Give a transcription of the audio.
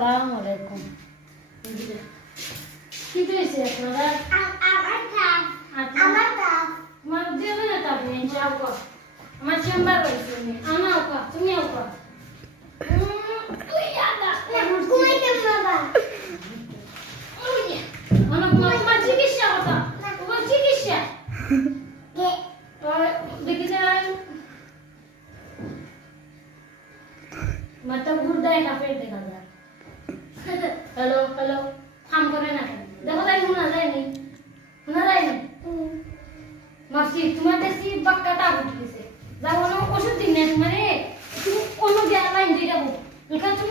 আসসালামু আলাইকুম। কি হয়েছে আপনারা? আমার দেবে না তা আপনি যাও গো। আমার চেম্বার রয়েছে আনাও কা তুমি আও কা তুই আদা কই কে বাবা ওনা তোমার চিকিৎসা কথা তোমার চিকিৎসা কে দেখি যাই मतलब गुर्दा है काफी देखा गया हेलो हेलो काम करे ना देखो ताई होना जाए नहीं मासी तुम्हारे देसी बक्का ता उठ से जाओ ना ओषुध दिन ने तुम्हारे तुम कोनो गया लाइन दे जाओ लेकिन तुम